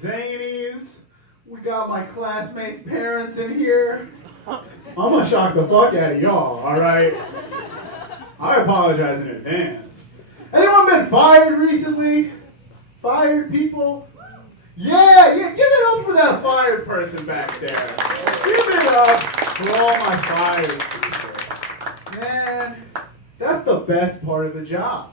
Zanies. We got my classmates' parents in here. I'm gonna shock the fuck out of y'all, alright? I apologize in advance. Anyone been fired recently? Fired people? Yeah, give it up for that fired person back there. Give it up for all my fired people. Man, that's the best part of the job.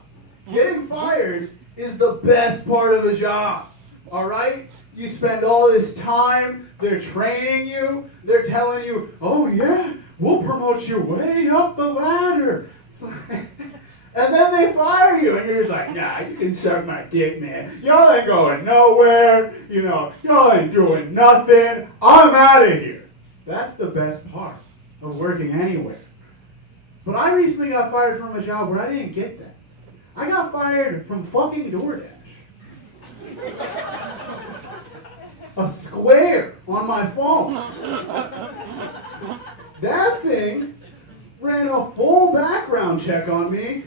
Getting fired is the best part of the job. Alright? You spend all this time, they're training you, they're telling you, oh yeah, we'll promote you way up the ladder. And then they fire you, and you're just like, nah, you can suck my dick, man. Y'all ain't going nowhere, y'all ain't doing nothing. I'm out of here. That's the best part of working anywhere. But I recently got fired from a job where I didn't get that. I got fired from fucking DoorDash. A square on my phone. That thing ran a full background check on me.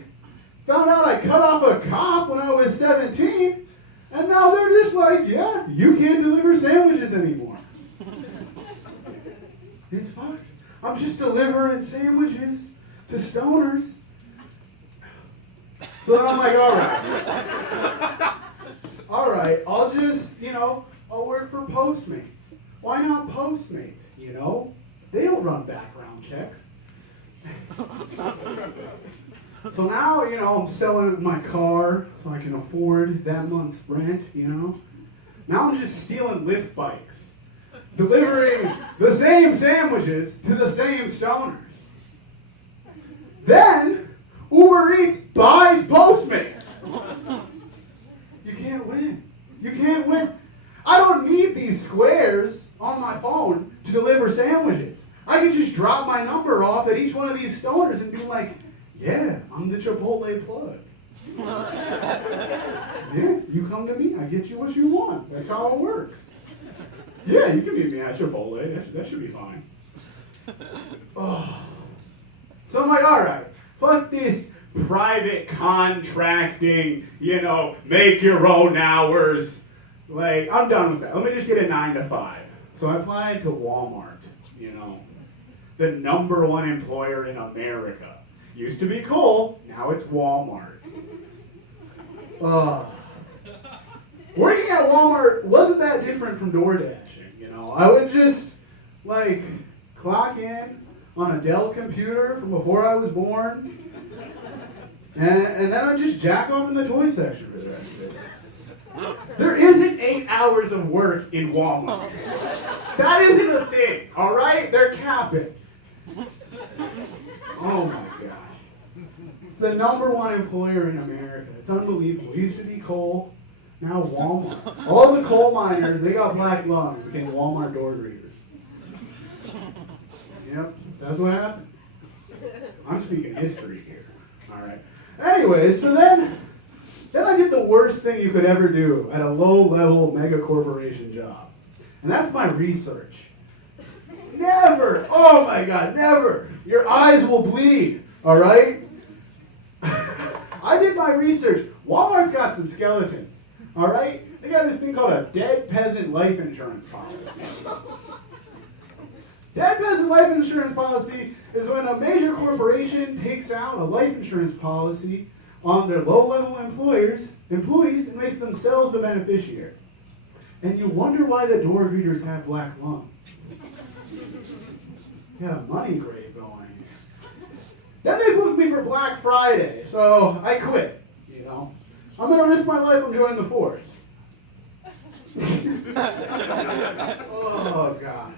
Found out I cut off a cop when I was 17. And now they're just like, yeah, you can't deliver sandwiches anymore. It's fine. I'm just delivering sandwiches to stoners. So then I'm like, all right, I'll just, I'll work for Postmates. Why not Postmates, They don't run background checks. So now, I'm selling my car so I can afford that month's rent, Now I'm just stealing Lyft bikes, delivering the same sandwiches to the same stoners. Then, Uber Eats buys Postmates. You can't win. You can't win. I don't need these squares on my phone to deliver sandwiches. I can just drop my number off at each one of these stoners and be like, yeah, I'm the Chipotle plug. Yeah, you come to me, I get you what you want. That's how it works. Yeah, you can meet me at Chipotle. That should be fine. Oh. So I'm like, all right, fuck this private contracting, make your own hours. Like, I'm done with that. Let me just get a 9 to 5. So I fly to Walmart, the #1 employer in America. Used to be Cole, now it's Walmart. Working at Walmart wasn't that different from door dashing, I would just, clock in on a Dell computer from before I was born, and then I'd just jack off in the toy section for the rest of it. There isn't 8 hours of work in Walmart. That isn't a thing, all right? They're capping. Oh my gosh. It's the #1 employer in America. It's unbelievable. It used to be coal, now Walmart. All the coal miners, they got black lung and became Walmart door greeters. Yep, that's what happened. I'm speaking history here, all right? Anyway, so then I did the worst thing you could ever do at a low-level mega corporation job. And that's my research. Never, oh my God, never. Your eyes will bleed, all right? I did my research. Walmart's got some skeletons, all right? They got this thing called a dead peasant life insurance policy. Dead peasant life insurance policy is when a major corporation takes out a life insurance policy on their low-level employees and makes themselves the beneficiary. And you wonder why the door greeters have black lung. You got a money grave going here. Then they booked me for Black Friday, so I quit, I'm going to risk my life on joining the force. Oh, God.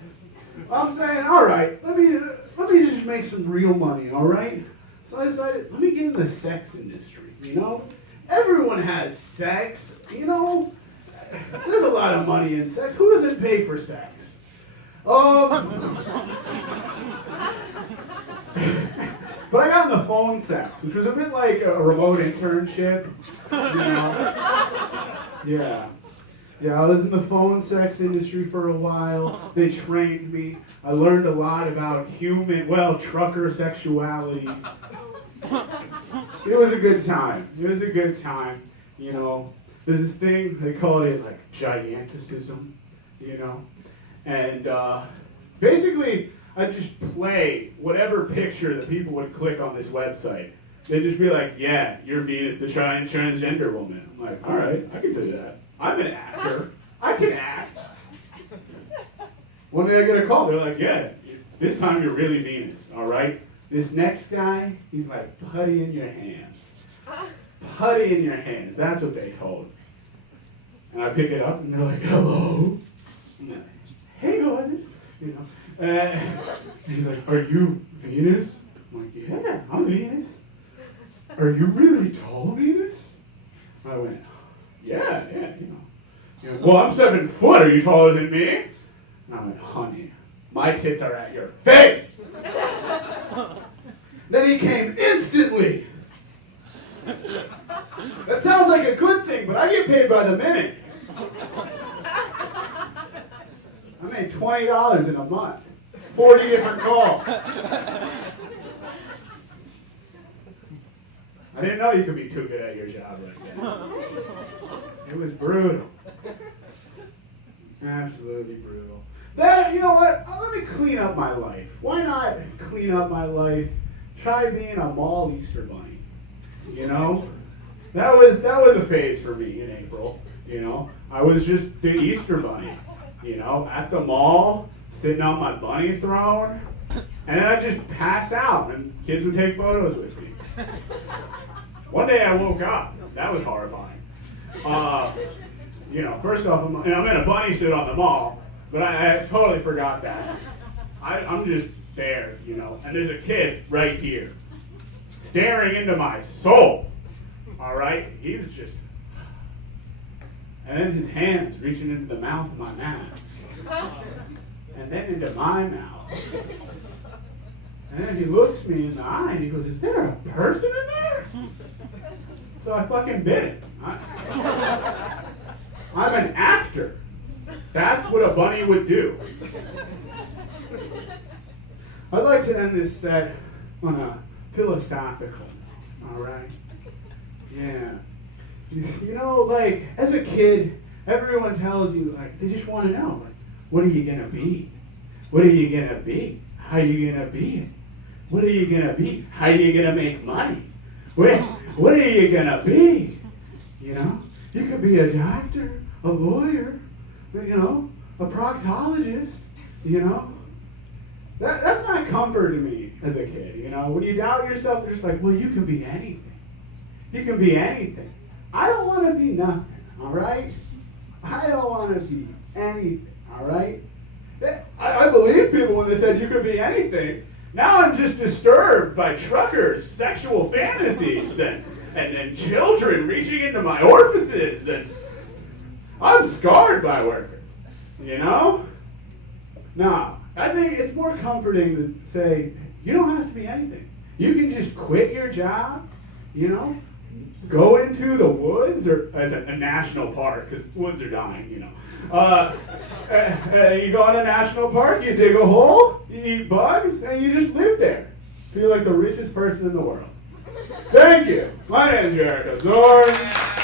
I'm saying, all right, let me just make some real money, all right? So I decided, let me get in the sex industry, Everyone has sex, There's a lot of money in sex. Who doesn't pay for sex? But I got in the phone sex, which was a bit like a remote internship, Yeah. Yeah, I was in the phone sex industry for a while. They trained me. I learned a lot about trucker sexuality. It was a good time. there's this thing, they call it like giganticism, you know? And basically, I just play whatever picture that people would click on this website. They'd just be like, yeah, you're Venus, the transgender woman. I'm like, all right, I can do that. I'm an actor. I can act. One day I get a call. They're like, yeah, this time you're really Venus, all right? This next guy, he's like, putty in your hands. Putty in your hands. That's what they told me. And I pick it up, and they're like, hello. I'm like, hey, gorgeous. You know. He's like, are you Venus? I'm like, yeah, I'm Venus. Are you really tall, Venus? I went, yeah, you know. Well, I'm 7 foot. Are you taller than me? And I went, honey, my tits are at your face. Then he came instantly. That sounds like a good thing, but I get paid by the minute. I made $20 in a month. 40 different calls. I didn't know you could be too good at your job like that. It was brutal. Absolutely brutal. Then, you know what? Let me clean up my life. Why not clean up my life? Try being a mall Easter bunny. You know? That was a phase for me in April. You know? I was just the Easter bunny. You know? At the mall, sitting on my bunny throne. And then I'd just pass out and kids would take photos with me. One day I woke up. That was horrifying. You know, first off, I'm in a bunny suit on the mall, but I totally forgot that. I'm just there, you know, and there's a kid right here, staring into my soul. All right, he's just, and then his hands reaching into the mouth of my mask, and then into my mouth. And then he looks me in the eye and he goes, is there a person in there? So I fucking bit it. I'm an actor. That's what a bunny would do. I'd like to end this set on a philosophical, all right? Yeah. You know, like, as a kid, everyone tells you, like, they just want to know, like, what are you going to be? What are you going to be? How are you going to be it? What are you going to be? How are you going to make money? What are you going to be? You know? You could be a doctor, a lawyer, you know, a proctologist, you know? That's not comfort to me as a kid, you know? When you doubt yourself, you're just like, well, you can be anything. You can be anything. I don't want to be nothing, all right? I don't want to be anything, all right? I believe people when they said you could be anything. Now I'm just disturbed by truckers' sexual fantasies and children reaching into my orifices, and I'm scarred by workers, you know? No, I think it's more comforting to say, you don't have to be anything. You can just quit your job, you know? Go into the woods, or as a national park, because woods are dying, you know. You go in a national park, you dig a hole, you eat bugs, and you just live there. Feel like the richest person in the world. Thank you. My name is Jericho Zornes.